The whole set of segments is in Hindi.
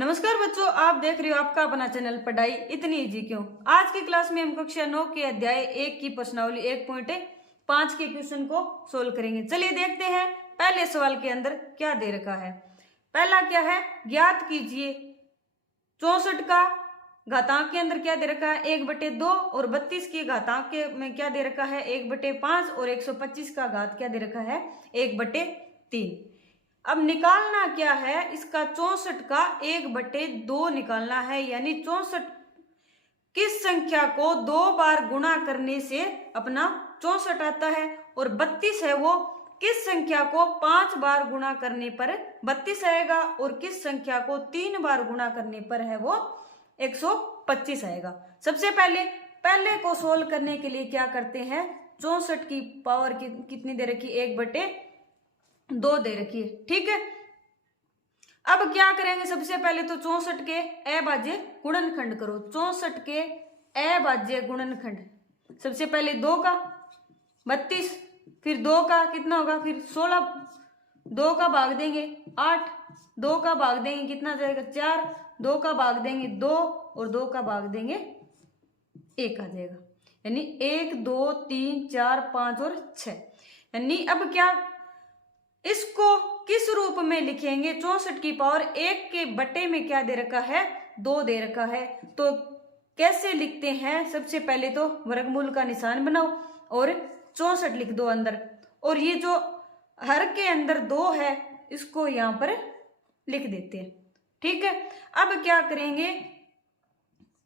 नमस्कार बच्चों, आप देख रहे हो आपका अपना चैनल पढ़ाई इतनी इजी क्यों। आज की क्लास में हम कक्षा 9 के अध्याय 1 की प्रश्नावली 1.5 के क्वेश्चन को सोल्व करेंगे। चलिए देखते हैं पहले सवाल के अंदर क्या दे रखा है। पहला क्या है, ज्ञात कीजिए 64 का घातांक के अंदर क्या दे रखा है 1/2 और 32 के घातांक के में क्या दे रखा है 1/5 और 125 का घात क्या दे रखा है 1/3। अब निकालना क्या है, इसका 64 का 1/2 निकालना है, यानी 64 किस संख्या को 2 बार गुणा करने से अपना 64 आता है, और 32 है वो किस संख्या को 5 बार गुणा करने पर 32 आएगा, और किस संख्या को 3 बार गुणा करने पर है वो 125 आएगा। सबसे पहले को सोल्व करने के लिए क्या करते हैं, 64 की पावर कितनी दे रखी 1/2 दे रखी है, ठीक है। अब क्या करेंगे, सबसे पहले तो 64 के अभाज्य गुणनखंड करो। 64 के अभाज्य गुणनखंड, सबसे पहले 2 का 32, फिर 2 का कितना होगा, फिर 16, 2 का भाग देंगे 8, 2 का भाग देंगे कितना जाएगा 4, 2 का भाग देंगे 2 और 2 का भाग देंगे 1 आ जाएगा, यानी 1 2 3 4 5 और 6। यानी अब क्या इसको किस रूप में लिखेंगे, 64 की पावर 1 के बटे में क्या दे रखा है 2 दे रखा है। तो कैसे लिखते हैं, सबसे पहले तो वर्गमूल का निशान बनाओ और 64 लिख दो अंदर, और ये जो हर के अंदर 2 है इसको यहां पर लिख देते हैं, ठीक है। अब क्या करेंगे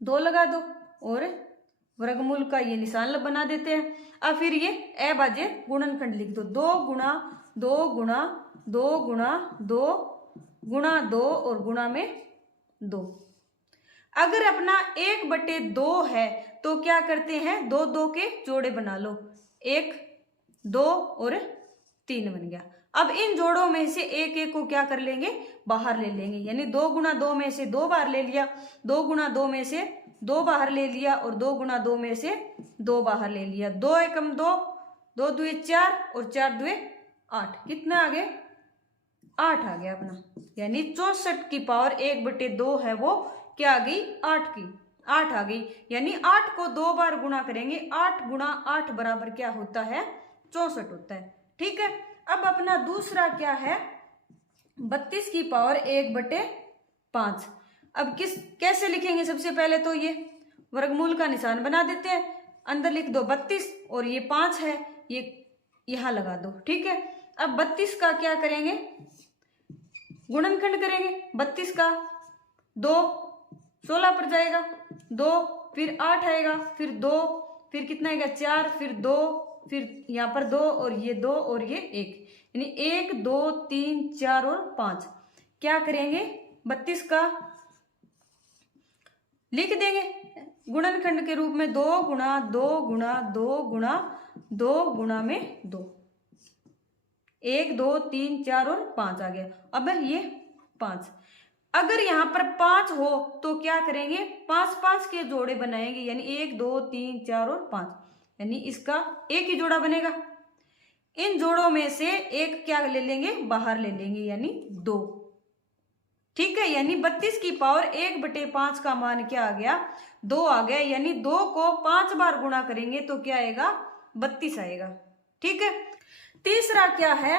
2 लगा दो और वर्गमूल का ये निशान बना देते हैं। अब फिर ये अभाज्य गुणनखंड लिख दो, 2 गुणा 2 गुणा 2 गुणा 2 गुणा 2 और गुणा में 2। अगर अपना 1/2 है तो क्या करते हैं 2 2 के जोड़े बना लो, 1 2 और 3 बन गया। अब इन जोड़ों में से एक एक को क्या कर लेंगे बाहर ले लेंगे, यानी 2 गुणा 2 में से 2 बाहर ले लिया, 2 गुणा 2 में से 2 बाहर ले लिया और 2 गुणा 2 में से 2 बाहर ले लिया। 2 एकम 2, 2 दुए 4 और 4 दुए 8, कितना आ गया 8 आ गया अपना, यानी 64 की पावर 1/2 है वो क्या आ गई 8 आ गई, यानी 8 को 2 बार गुणा करेंगे, 8 गुणा 8 बराबर क्या होता है 64 होता है, ठीक है। अब अपना दूसरा क्या है 32 की पावर 1/5। अब कैसे लिखेंगे, सबसे पहले तो ये वर्गमूल का निशान बना देते हैं, अंदर लिख दो 32 और ये 5 है ये यहां लगा दो, ठीक है। अब 32 का क्या करेंगे गुणनखंड करेंगे, 32 का 2 16 पर जाएगा, 2 फिर 8 आएगा, फिर 2 फिर कितना आएगा 4, फिर 2 फिर यहाँ पर 2 और ये 2 और ये 1, यानी 1 2 3 4 और 5। क्या करेंगे 32 का लिख देंगे गुणनखंड के रूप में 2 गुणा 2 गुणा 2 गुणा 2 गुणा में 2, 1 2 3 4 और 5 आ गया। अब ये 5, अगर यहाँ पर 5 हो तो क्या करेंगे 5 5 के जोड़े बनाएंगे, यानी 1 2 3 4 और 5, यानी इसका एक ही जोड़ा बनेगा। इन जोड़ों में से एक क्या ले लेंगे बाहर ले लेंगे, यानी 2, ठीक है। यानी 32 की पावर 1/5 का मान क्या आ गया 2 आ गया, यानी 2 को 5 बार गुणा करेंगे तो क्या आएगा 32 आएगा, ठीक है। तीसरा क्या है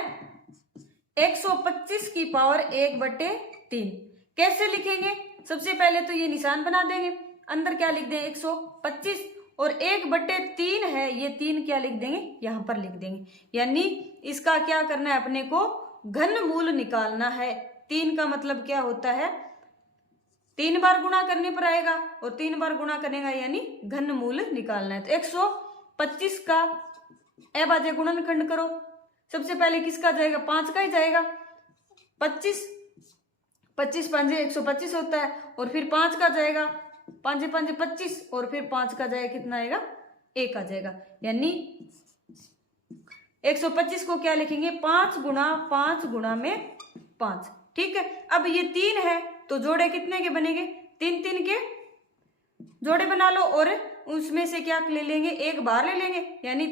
125 की पावर 1/3। कैसे लिखेंगे, सबसे पहले तो ये निशान बना देंगे, अंदर क्या लिख देंगे 125 और 1/3 है, ये 3 क्या लिख देंगे यहां पर लिख देंगे, यानी इसका क्या करना है अपने को घन मूल निकालना है। 3 का मतलब क्या होता है 3 बार गुणा करने पर आएगा और 3 बार गुणा करेगा, यानी घन मूल निकालना है। तो 125 का अभाज्य गुणनखंड करो, सबसे पहले किसका जाएगा 5 का ही जाएगा, 25 25 5 125 होता है, और फिर 5 का जाएगा 5 5 25 और फिर 5 का जाएगा कितना आएगा 1 आ जाएगा, यानी 125 को क्या लिखेंगे 5 गुणा में 5, ठीक है। अब ये 3 है तो जोड़े कितने के बनेंगे 3 3 के जोड़े बना लो, और उसमें से क्या ले लेंगे एक बाहर ले लेंगे, यानी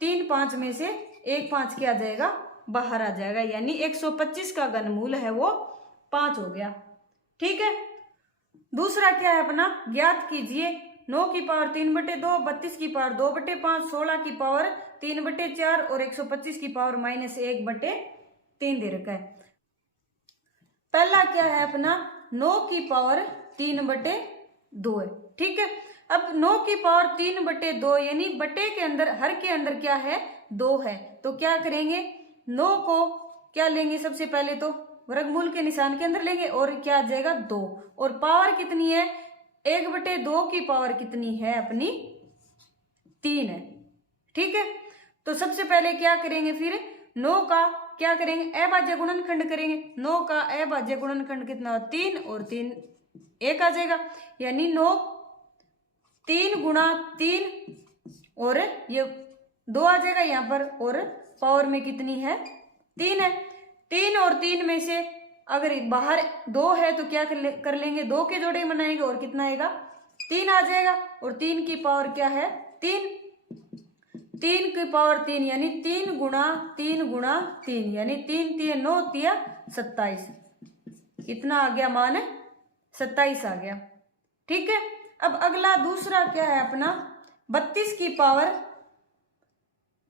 3 5 में से 1 5 क्या आ जाएगा बाहर आ जाएगा, यानी 125 का घनमूल है वो 5 हो गया, ठीक है। दूसरा क्या है अपना, ज्ञात कीजिए 9 की पावर 3/2, 32 की पावर 2/5, 16 की पावर 3/4 और 125 की पावर -1/3 दे रखा है। पहला क्या है अपना, 9 की पावर 3/2 है। ठीक है। अब 9 की पावर 3/2 यानी बटे के अंदर, हर के अंदर क्या है, 2 है। तो क्या करेंगे, 9 को क्या लेंगे, सबसे पहले तो वर्गमूल के निशान के अंदर लेंगे और क्या आ जाएगा 2, और पावर कितनी है, 1/2 की पावर कितनी है अपनी, 3 है। ठीक है। तो सबसे पहले क्या करेंगे, फिर 9 का क्या करेंगे, अभाज्य गुणनखंड करेंगे। 9 का अभाज्य गुणनखंड कितना, 3, और 3 1 आ जाएगा, यानी 9 3 × 3 और ये 2 आ जाएगा यहाँ पर, और पावर में कितनी है, 3 है। 3 और 3 में से अगर बाहर 2 है तो क्या कर लेंगे, 2 के जोड़े बनाएंगे और कितना आएगा, 3 आ जाएगा। और 3 की पावर क्या है, 3, 3 की पावर 3 यानी 3 × 3 × 3 यानी 3 3 9 3 27, कितना आ गया मान, 27 आ गया। ठीक है। अब अगला दूसरा क्या है अपना, 32 की पावर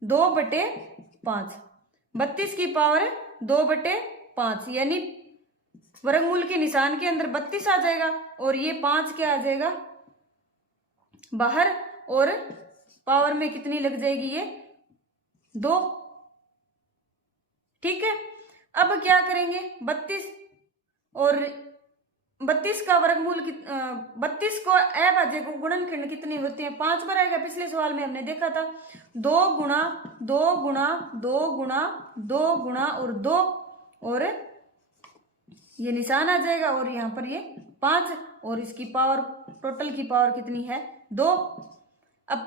2/5, 32 की पावर 2/5 यानी वर्गमूल के निशान के अंदर 32 आ जाएगा, और ये 5 क्या आ जाएगा बाहर, और पावर में कितनी लग जाएगी, ये 2। ठीक है। अब क्या करेंगे, 32 और 32 का वर्गमूल 32 को अभाज्य गुणनखंड कितने होते हैं, 5 बार आएगा। पिछले सवाल में हमने देखा था 2 × 2 × 2 × 2 × और 2, और ये निशान आ जाएगा, और यहाँ पर ये 5, और इसकी पावर, टोटल की पावर कितनी है, 2। अब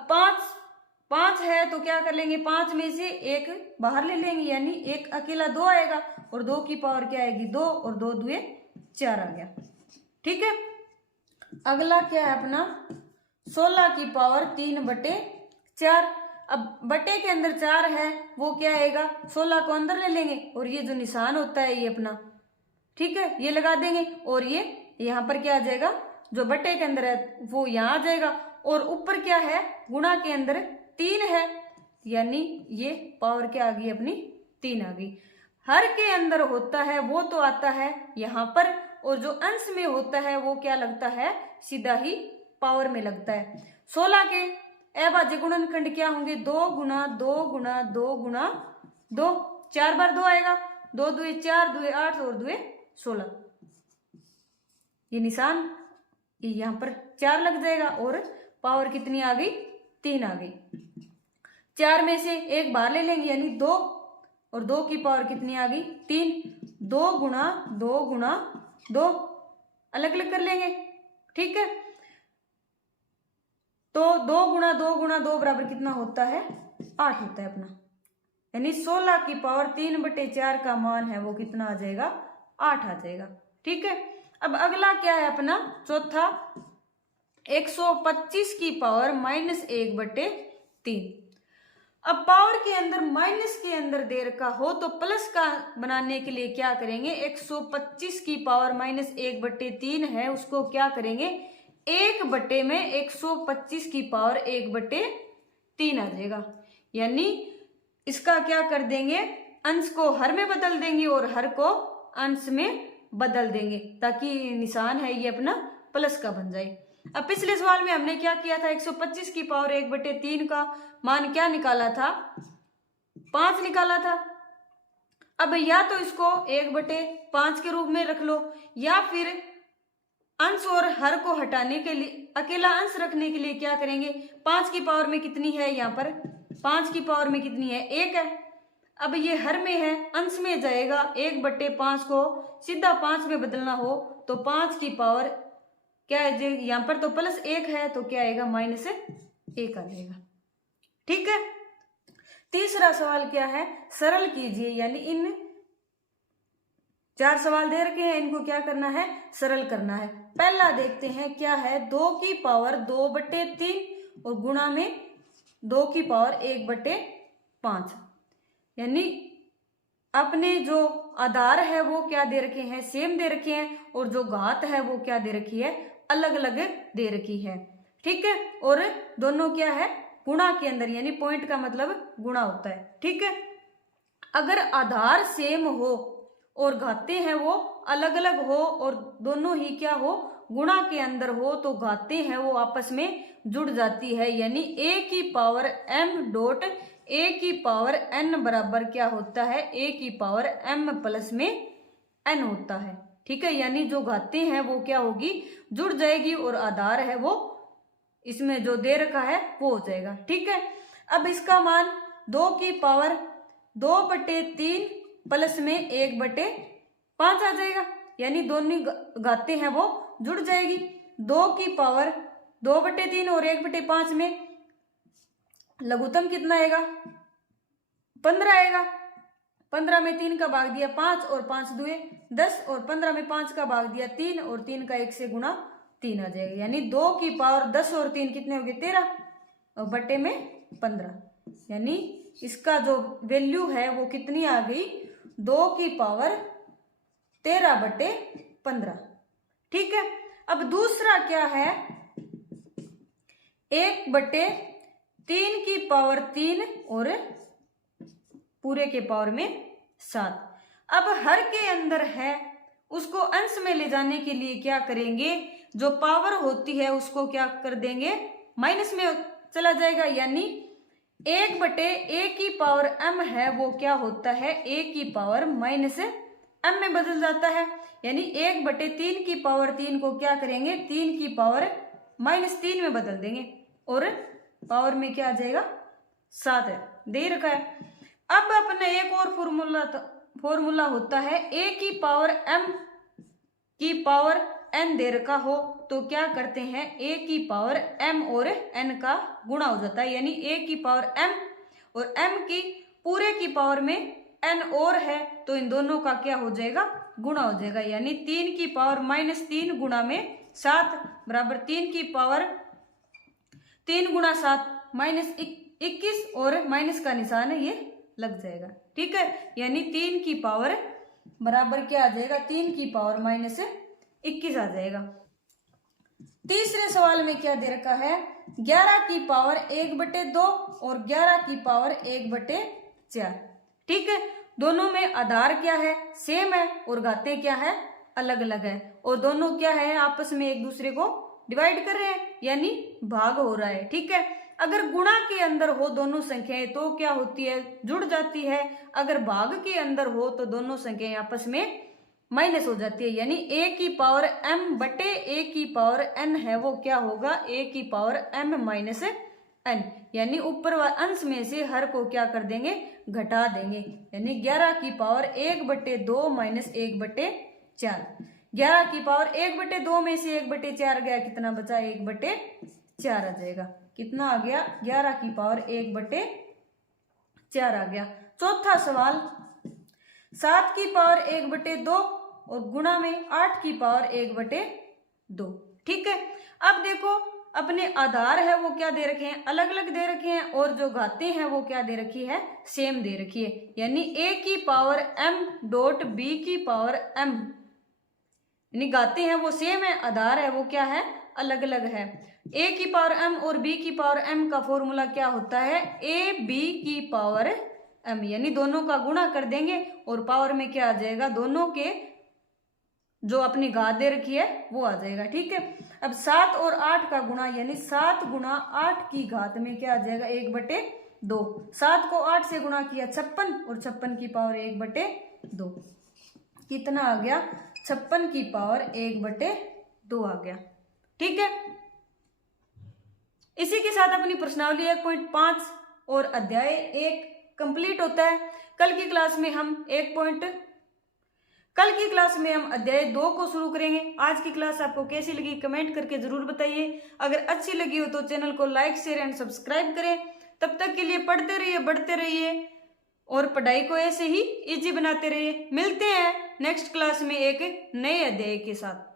5 है तो क्या कर लेंगे, 5 में से 1 बाहर ले लेंगे, यानी एक अकेला 2 आएगा, और 2 की पावर क्या आएगी, 2, और 2 2 4 आ गया। ठीक है। अगला क्या है अपना, 16 की पावर 3/4। अब बटे के अंदर 4 है, वो क्या आएगा, 16 को अंदर ले लेंगे, और ये जो निशान होता है ये अपना, ठीक है, ये लगा देंगे, और ये यहाँ पर क्या आ जाएगा, जो बटे के अंदर है वो यहाँ आ जाएगा, और ऊपर क्या है, गुणा के अंदर 3 है, यानी ये पावर क्या आ गई अपनी, 3 आ गई। हर के अंदर होता है वो तो आता है यहाँ पर, और जो अंश में होता है वो क्या लगता है, सीधा ही पावर में लगता है। 16 के अभाज्य गुणनखंड क्या होंगे, 2 × 2 × 2 × 2, 4 बार 2 आएगा, 2 2 4, 2 8 और 2 16, ये निशान यहाँ पर 4 लग जाएगा, और पावर कितनी आ गई, 3 आ गई। 4 में से 1 बाहर ले लेंगे, यानी 2, और 2 की पावर कितनी आ गई, 3, 2 × 2 × 2 अलग अलग कर लेंगे। ठीक है। तो 2 × 2 × 2 बराबर कितना होता है, 8 होता है अपना, यानी 16 की पावर 3/4 का मान है वो कितना आ जाएगा, 8 आ जाएगा। ठीक है। अब अगला क्या है अपना, चौथा, 125 की पावर -1/3। अब पावर के अंदर माइनस के अंदर दे रखा हो तो प्लस का बनाने के लिए क्या करेंगे, 125 की पावर -1/3 है, उसको क्या करेंगे, 1 में 125 की पावर 1/3 आ जाएगा, यानी इसका क्या कर देंगे, अंश को हर में बदल देंगे और हर को अंश में बदल देंगे, ताकि निशान है ये अपना प्लस का बन जाए। अब पिछले सवाल में हमने क्या किया था, 125 की पावर 1/3 का मान क्या निकाला था, 5 निकाला था। अब या तो इसको 1/5 के रूप में रख लो, या फिर अंश और हर को हटाने के लिए अकेला अंश रखने के लिए क्या करेंगे, 5 की पावर में कितनी है, यहाँ पर 5 की पावर में कितनी है, 1 है। अब ये हर में है, अंश में जाएगा, 1/5 को सीधा 5 में बदलना हो तो 5 की पावर क्या है, यहाँ पर तो +1 है तो क्या आएगा, -1 आ जाएगा। ठीक है। तीसरा सवाल क्या है, सरल कीजिए, यानी इन 4 सवाल दे रखे हैं, इनको क्या करना है, सरल करना है। पहला देखते हैं क्या है, 2 की पावर 2/3 और गुणा में 2 की पावर 1/5, यानी अपने जो आधार है वो क्या दे रखे हैं, सेम दे रखे हैं, और जो घात है वो क्या दे रखी है, अलग अलग दे रखी है। ठीक है, और दोनों क्या है, गुणा के अंदर, यानी पॉइंट का मतलब गुणा होता है। ठीक है, अगर आधार सेम हो और घातें हैं वो अलग अलग हो और दोनों ही क्या हो, गुणा के अंदर हो, तो घातें हैं वो आपस में जुड़ जाती है, यानी a की पावर m डॉट a की पावर n बराबर क्या होता है, a की पावर m प्लस में n होता है। ठीक है, यानी जो घातें हैं वो क्या होगी, जुड़ जाएगी, और आधार है वो इसमें जो दे रखा है वो हो जाएगा। ठीक है, अब इसका मान 2 की पावर 2/3 प्लस में 1/5 आ जाएगा, यानी दोनों घातें हैं वो जुड़ जाएगी। 2 की पावर 2/3 और 1/5 में लघुत्तम कितना आएगा, 15 आएगा। 15 में 3 का भाग दिया 5 और 5 दुए 10, और 15 में 5 का भाग दिया 3 और 3 का 1 से गुणा 3 आ जाएगा, यानी 2 की पावर 10 और 3 कितने हो गए, 13, और बटे में 15, यानी इसका जो वैल्यू है वो कितनी आ गई, 2 की पावर 13/15। ठीक है, अब दूसरा क्या है, 1/3 की पावर 3 और पूरे के पावर में 7। अब हर के अंदर है उसको अंश में ले जाने के लिए क्या करेंगे, जो पावर होती है उसको क्या कर देंगे, माइनस में चला जाएगा, यानी 1/a की पावर m है वो क्या होता है, a की पावर माइनस m में बदल जाता है, यानी 1/3 की पावर 3 को क्या करेंगे, 3 की पावर -3 में बदल देंगे, और पावर में क्या आ जाएगा, 7 है, दे रखा है। अब अपना एक और फॉर्मूला होता है, a की पावर m की पावर n दे रखा हो तो क्या करते हैं, a की पावर m और n का गुणा हो जाता है, यानी a की पावर m और m की पूरे की पावर में n और है तो इन दोनों का क्या हो जाएगा, गुणा हो जाएगा, यानी 3 की पावर -3 गुणा में 7 बराबर 3 की पावर 3 गुणा 7 -21, और माइनस का निशान है ये लग जाएगा। ठीक है, यानी 3 की पावर बराबर क्या आ जाएगा, 3 की पावर -21 आ जाएगा। तीसरे सवाल में क्या दे रखा है, 11 की पावर 1/2 और 11 की पावर 1/4। ठीक है, दोनों में आधार क्या है, सेम है, और घातें क्या है, अलग अलग है, और दोनों क्या है, आपस में एक दूसरे को डिवाइड कर रहे हैं, यानी भाग हो रहा है। ठीक है, अगर गुणा के अंदर हो दोनों संख्याएं तो क्या होती है, जुड़ जाती है, अगर भाग के अंदर हो तो दोनों संख्याएं आपस में माइनस हो जाती है, यानी a की पावर m बटे a की पावर n है वो क्या होगा, a की पावर m माइनस n, यानी ऊपर अंश में से हर को क्या कर देंगे, घटा देंगे, यानी 11 की पावर 1/2 माइनस 1/4। 11 की पावर 1/2 में से 1/4 गया, कितना बचा, 1/4 आ जाएगा, कितना आ गया, 11 की पावर 1/4 आ गया। चौथा सवाल, 7 की पावर 1/2 और गुणा में 8 की पावर 1/2। ठीक है, अब देखो अपने आधार है वो क्या दे रखे हैं, अलग अलग दे रखे हैं, और जो घातें हैं वो क्या दे रखी है, सेम दे रखी है, यानी a की पावर m डॉट b की पावर m, यानी घातें हैं वो सेम है, आधार है वो क्या है, अलग अलग है। a की पावर m और b की पावर m का फॉर्मूला क्या होता है, a b की पावर m, यानी दोनों का गुणा कर देंगे और पावर में क्या आ जाएगा, दोनों के जो अपनी घात दे रखी है वो आ जाएगा। ठीक है, अब 7 और 8 का गुणा, यानी 7 गुणा 8 की घात में क्या आ जाएगा, 1/2। 7 को 8 से गुणा किया 56, और 56 की पावर 1/2, कितना आ गया, 56 की पावर 1/2 आ गया। ठीक है, इसी के साथ अपनी प्रश्नावली 1.5 और अध्याय 1 कंप्लीट होता है। कल की क्लास में हम अध्याय 2 को शुरू करेंगे। आज की क्लास आपको कैसी लगी कमेंट करके जरूर बताइए। अगर अच्छी लगी हो तो चैनल को लाइक शेयर एंड सब्सक्राइब करें। तब तक के लिए पढ़ते रहिए, बढ़ते रहिए और पढ़ाई को ऐसे ही इजी बनाते रहिए। मिलते हैं नेक्स्ट क्लास में एक नए अध्याय के साथ।